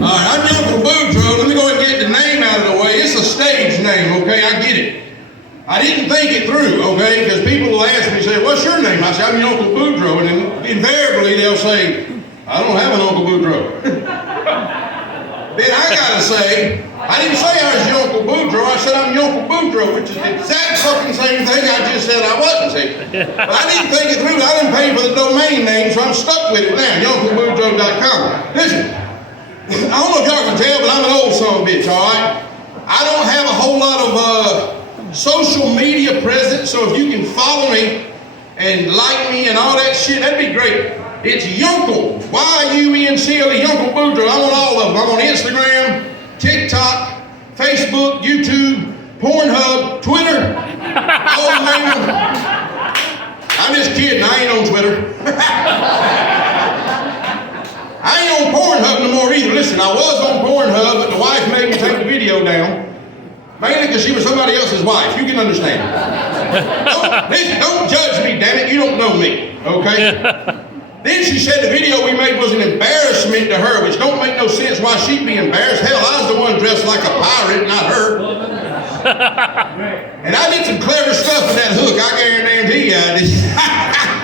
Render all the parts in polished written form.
All right, I'm Yuncle Boudreaux. Let me go ahead and get the name out of the way. It's a stage name, okay? I get it. I didn't think it through, okay? Because people will ask me, say, what's your name? I say, I'm Yuncle Boudreaux. And then invariably they'll say, I don't have an Uncle Boudreaux. Then I gotta say, I didn't say I was Yuncle Boudreaux. I said I'm Yuncle Boudreaux, which is the exact fucking same thing I just said I wasn't, see? But I didn't think it through. I didn't pay for the domain name, so I'm stuck with it now, YuncleBoudreaux.com. Listen, I don't know if y'all can tell, but I'm an old son of a bitch, all right? I don't have a whole lot of social media presence, so if you can follow me and like me and all that shit, that'd be great. It's Yuncle, Y-U-N-C-L-E, Yuncle Boudreaux. I'm on all of them. I'm on Instagram, TikTok, Facebook, YouTube, Pornhub, Twitter. All the name. I'm just kidding. I ain't on Twitter. I ain't on Pornhub no more either. Listen, I was on Pornhub, but the wife made me take the video down. Mainly because she was somebody else's wife. You can understand. Don't judge me, damn it. You don't know me, okay? Then she said the video we made was an embarrassment to her, which don't make no sense why she'd be embarrassed. Hell, I was the one dressed like a pirate, not her. And I did some clever stuff with that hook, I guarantee I did.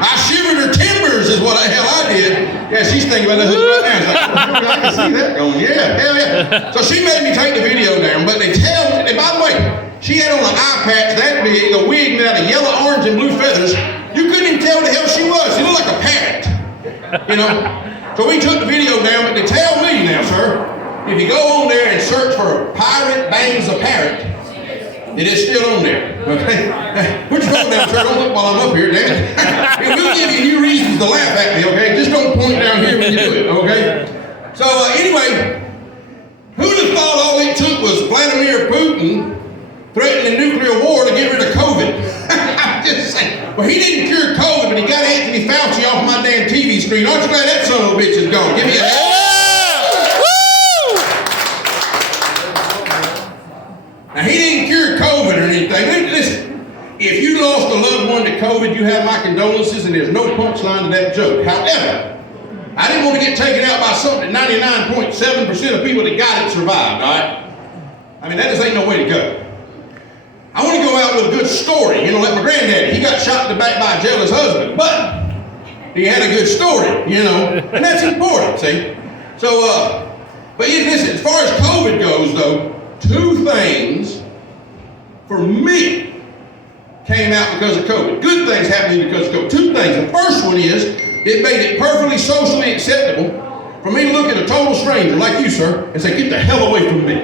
I shivered her timbers is what the hell I did. Yeah, she's thinking about that hook right now. She's like, oh, I can see that going, yeah, hell yeah. So she made me take the video down, but they tell me, and by the way, she had on an eye patch that big, a wig made out of yellow, orange, and blue feathers. You couldn't even tell what the hell she was. She looked like a parrot. You know, so we took the video down, but they tell me now, sir, if you go on there and search for a pirate bangs a parrot, it is still on there, okay? Put your phone down, sir, don't look while I'm up here, damn it. We'll give you new reasons to laugh at me, okay? Just don't point down here when you do it, okay? So anyway, who'd have thought all it took was Vladimir Putin threatening nuclear war to get rid of COVID? I'm just saying. Well, he didn't cure COVID, but he got Anthony Fauci off my damn TV screen. Aren't you glad that son of a bitch is gone? Give me a Now, he didn't cure COVID or anything. Listen, if you lost a loved one to COVID, you have my condolences, and there's no punchline to that joke. However, I didn't want to get taken out by something that 99.7% of people that got it survived, all right? I mean, that just ain't no way to go. I want to go out with a good story, you know, like my granddaddy. He got shot in the back by a jealous husband, but he had a good story, you know, and that's important, see? So, but yeah, listen, as far as COVID goes, though, two things for me came out because of COVID. Good things happening because of COVID. Two things. The first one is it made it perfectly socially acceptable for me to look at a total stranger like you, sir, and say, get the hell away from me.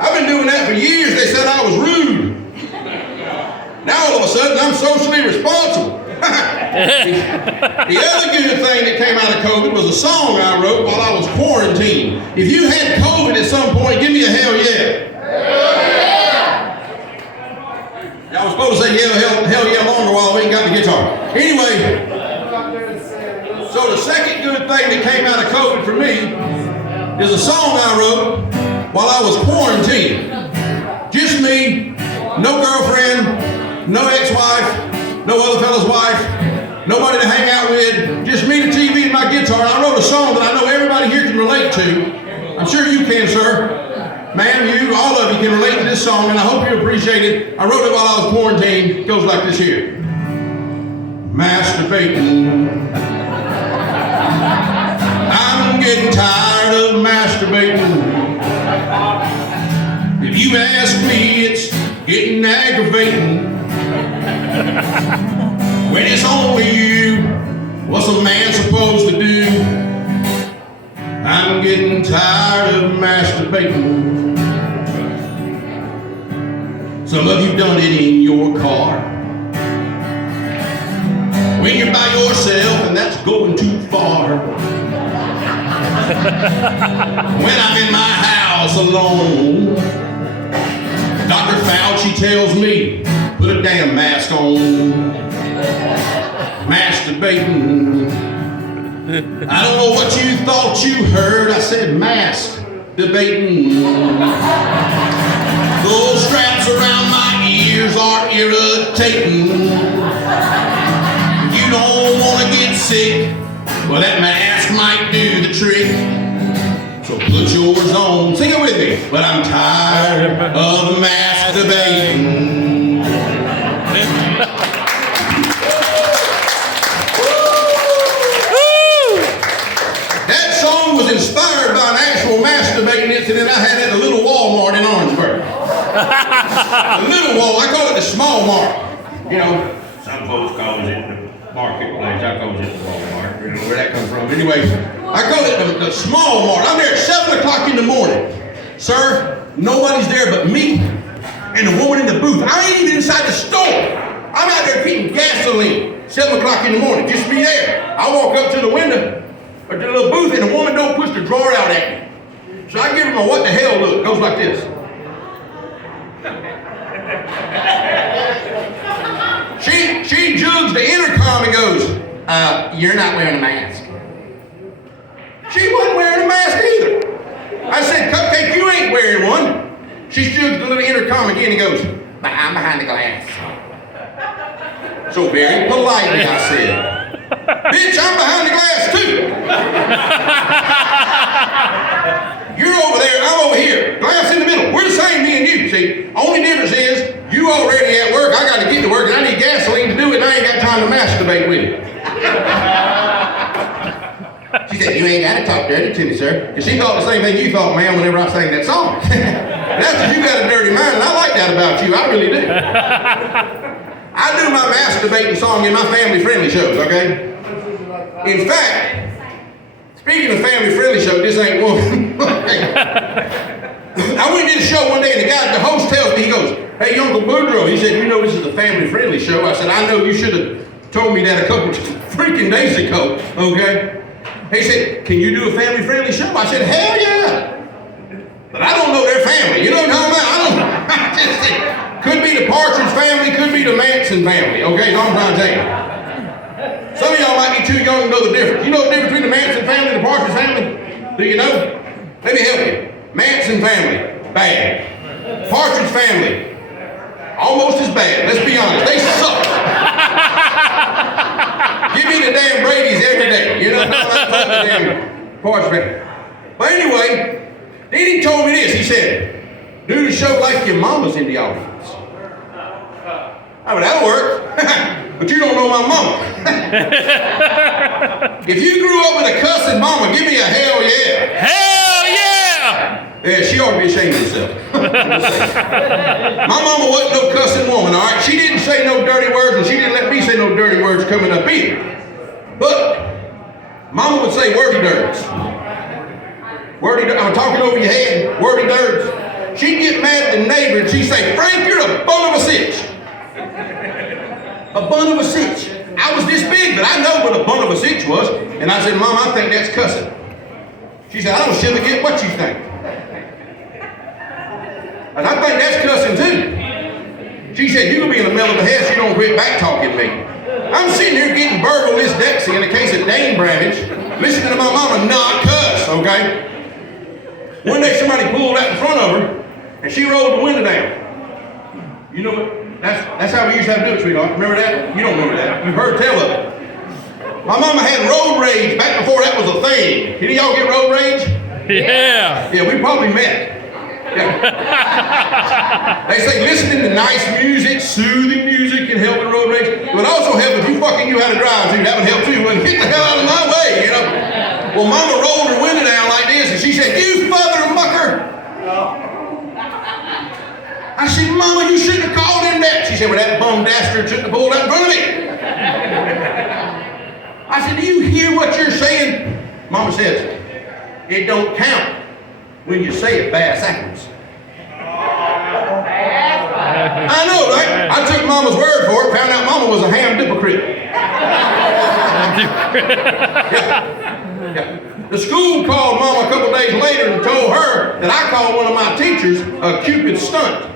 I've been doing that for years. They said I was rude. Now all of a sudden I'm socially responsible. The other good thing that came out of COVID was a song I wrote while I was quarantined. If you had COVID at some point, give me a hell yeah. Y'all was supposed to say hell yeah longer while we ain't got the guitar. Anyway, so the second good thing that came out of COVID for me is a song I wrote while I was quarantined. Just me, no girlfriend, no ex-wife, no other fella's wife, nobody to hang out with, just me, the TV, and my guitar. And I wrote a song that I know everybody here can relate to. I'm sure you can, sir. Ma'am, you, all of you can relate to this song, and I hope you appreciate it. I wrote it while I was quarantined. It goes like this here. Masturbating. I'm getting tired of masturbating. If you ask me, it's getting aggravating. When it's only you, what's a man supposed to do? I'm getting tired of masturbating. Some of you done it in your car. When you're by yourself, and that's going too far. When I'm in my house alone, Dr. Fauci tells me, put a damn mask on. Masturbating. I don't know what you thought you heard. I said mask debating. Those straps around my ears are irritating. You don't want to get sick, well that mask might do the trick. okay. But I'm tired of masturbating. That song was inspired by an actual masturbating incident I had at a little Walmart in Orangeburg. A little Walmart, I call it the small mart. You know, some folks call it the marketplace. I call it the Walmart. You know where that comes from. Anyway, I call it the small mart. I'm there at 7 o'clock in the morning. Sir, nobody's there but me and the woman in the booth. I ain't even inside the store. I'm out there getting gasoline. 7 o'clock in the morning, just me there. I walk up to the window, or to the little booth, and the woman don't push the drawer out at me. So I give her a what the hell look. It goes like this. She jugs the intercom and goes, you're not wearing a mask. She wasn't wearing a mask either. I said, Cupcake, you ain't wearing one. She jugs the little intercom again and goes, but I'm behind the glass. So very politely I said, bitch, I'm behind the glass too. You're over there, I'm over here. Glass in the middle. We're the same, me and you. See, only difference is you already at work. I got to get to work and I need gasoline to do it and I ain't got time to masturbate with you. She said, you ain't got to talk dirty to me, sir. Because she thought the same thing you thought, man, whenever I sang that song. That's because you got a dirty mind and I like that about you. I really do. I do my masturbating song in my family-friendly shows, okay? In fact, speaking of family-friendly shows, this ain't one. I went and did a show one day, and the host tells me, he goes, hey, Yuncle Boudreaux, he said, you know this is a family-friendly show. I said, I know, you should have told me that a couple freaking days ago, okay? He said, can you do a family-friendly show? I said, hell yeah. But I don't know their family. You know what I'm talking about? I don't know. Could be the Partridge family, could be the Manson family, okay? That's all I'm trying to tell you. Some of y'all might be too young to know the difference. You know the difference between the Manson family and the Partridge family? Do you know? Let me help you. Manson family, bad. Partridge family, almost as bad. Let's be honest, they suck. Give me the damn Brady's every day. You know, not the damn Partridge family. But anyway, then he told me this. He said, do the show like your mama's in the audience. I mean, that'll work. But you don't know my mama. If you grew up with a cussing mama, give me a hell yeah. Hell yeah! Yeah, she ought to be ashamed of herself. My mama wasn't no cussing woman, all right? She didn't say no dirty words, and she didn't let me say no dirty words coming up either. But mama would say wordy dirts. I'm talking over your head, wordy dirts. She'd get mad at the neighbor, and she'd say, Frank, you're a bun of a sitch. A bun of a sitch. I was this big, but I know what a bun of a sitch was. And I said, Mom, I think that's cussing. She said, I don't shit get what you think. And I think that's cussing too. She said, you can be in the middle of the house, you don't quit back talking to me. I'm sitting here getting burgled this Dexy in a case of Dane Bramage, listening to my mama not cuss, okay? One day somebody pulled out in front of her, and she rolled the window down. You know what? That's how we used to have to do it, sweetheart. Remember that? You don't remember that. You've heard tell of it. My mama had road rage back before that was a thing. Did y'all get road rage? Yeah. Yeah, we probably met. Yeah. They say listening to nice music, soothing music can help with road rage. It would also help if you fucking knew how to drive too. That would help too. Well, get the hell out of my way, you know. Well, mama rolled her window down like this, and she said, you father mucker. I said, Mama, you shouldn't have called him that. She said, well, that bum dastard shouldn't have pulled out in front of me. I said, do you hear what you're saying? Mama says, it don't count when you say it backwards. I know, right? I took Mama's word for it, found out Mama was a ham hypocrite. Yeah. The school called Mama a couple days later and told her that I called one of my teachers a Cupid stunt.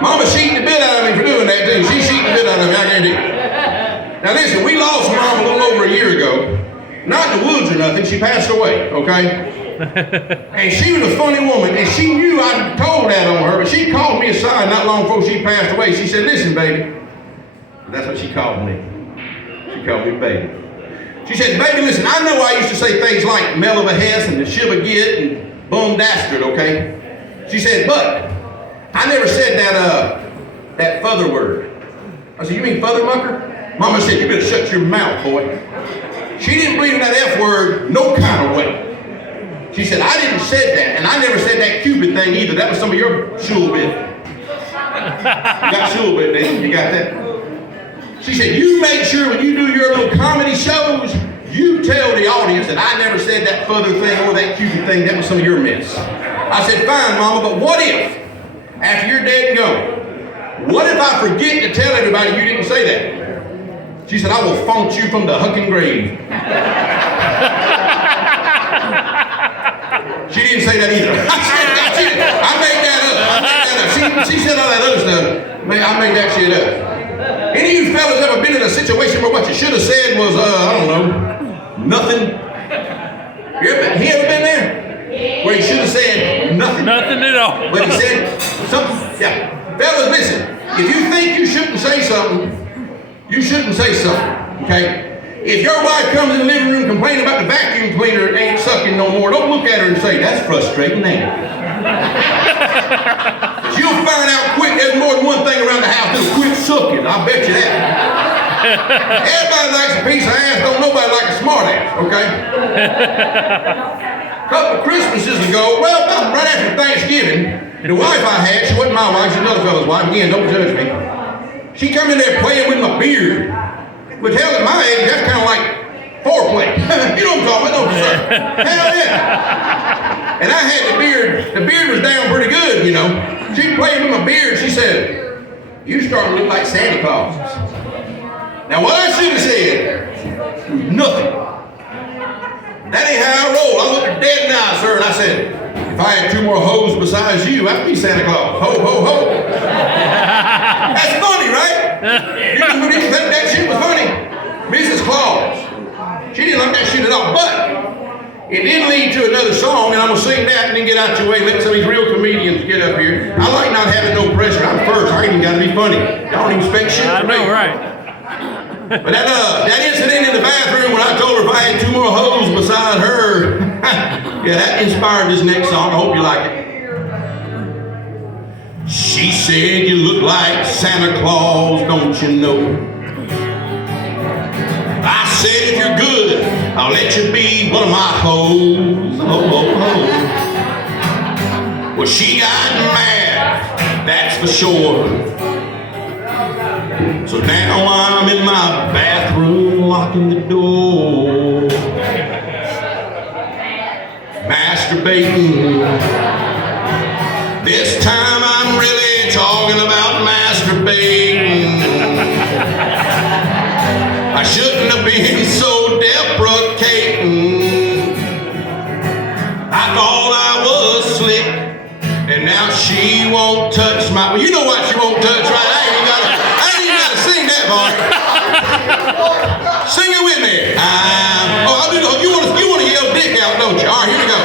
Mama cheating the bit out of me for doing that too. She cheating the bit out of me, I guarantee. Now listen, we lost Mom a little over a year ago. Not in the woods or nothing, she passed away, okay? And she was a funny woman, and she knew I told that on her, but she called me aside not long before she passed away. She said, listen, baby. That's what she called me. She called me baby. She said, baby, listen, I know I used to say things like mel of a hess and the shiv a git and bum dastard, okay? She said, but I never said that further word. I said, you mean further mucker? Mama said, you better shut your mouth, boy. She didn't believe in that F word no kind of way. She said, I didn't say that, and I never said that Cupid thing either. That was some of your shul bit. You got shul bit, didn't you? You got that? She said, you make sure when you do your little comedy shows, you tell the audience that I never said that further thing or that Cupid thing. That was some of your mess. I said, fine, Mama, but what if, after you're dead and gone, what if I forget to tell everybody you didn't say that? She said, I will faunt you from the hucking grave. She didn't say that either. I made that up. She said all that other stuff. I made that shit up. Any of you fellas ever been in a situation where what you should have said was, I don't know, nothing? He ever been there? Where he should have said nothing? Nothing at all. But he said something. Yeah. Fellas, listen. If you think you shouldn't say something, you shouldn't say something, okay? If your wife comes in the living room complaining about the vacuum cleaner ain't sucking no more, don't look at her and say, that's frustrating, ain't it? You'll find out quick there's more than one thing around the house that'll quit sucking, I'll bet you that. Everybody likes a piece of ass, don't nobody like a smart ass, okay? A couple of Christmases ago, well, about right after Thanksgiving, the wife I had, she wasn't my wife, she's another fellow's wife, again, don't judge me. She come in there playing with my beard. Which hell at my age, that's kind of like foreplay. You know what I'm talking about, don't you, sir? Hell yeah. And I had the beard was down pretty good, you know. She played with my beard, she said, you starting to look like Santa Claus. Now what I should have said was nothing. That ain't how I roll. I looked her dead in the eye, sir, and I said, if I had two more hoes besides you, I'd be Santa Claus. Ho, ho, ho. That's funny, right? You didn't think that shit was funny? Mrs. Claus. She didn't like that shit at all. But it did lead to another song, and I'm going to sing that and then get out your way and let some of these real comedians get up here. I like not having no pressure. I'm first. I ain't even got to be funny. Y'all don't even expect shit from me. I know, right? But that incident in the bathroom when I told her if I had two more hoes beside her, yeah, that inspired this next song. I hope you like it. She said you look like Santa Claus, don't you know? I said if you're good, I'll let you be one of my hoes. Oh, oh, oh. Well, she got mad, that's for sure. So now I'm in my bathroom locking the door, masturbating. This time I'm really talking about masturbating. I shouldn't have been so deprecating. I thought I was slick, and now she won't touch my. Well, you know what she won't touch, right? I ain't even gotta sing that part. Sing it with me. You want to yell dick out, don't you? All right, here we go.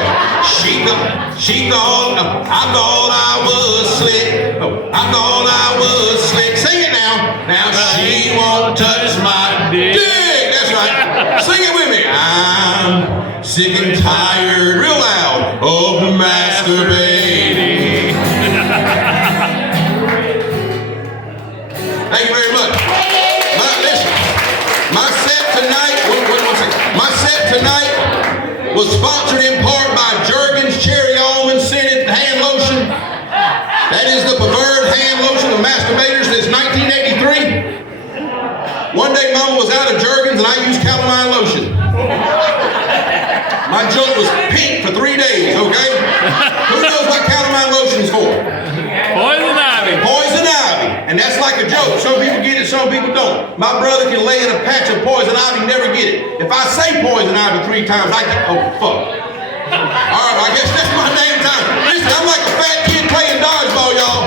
I thought I was slick. I thought I was slick. Sing it now. Now she won't touch my dick. That's right. Sing it with me. I'm sick and tired, real loud, of masturbating. Thank you very much. My set tonight was sponsored in part by Jergens Cherry Almond Scented Hand Lotion. That is the preferred hand lotion of masturbators since 1983. One day Mama was out of Jergens and I used calamine lotion. My junk was pink for 3 days, okay? Who knows what calamine lotion's for? Poison ivy. Poison ivy. And that's like a joke. Some people get it, some people don't. My brother can lay in a patch of poison ivy, never get it. If I say poison ivy 3 times, I get, oh, fuck. All right, I guess that's my damn time. Listen, I'm like a fat kid playing dodgeball, y'all.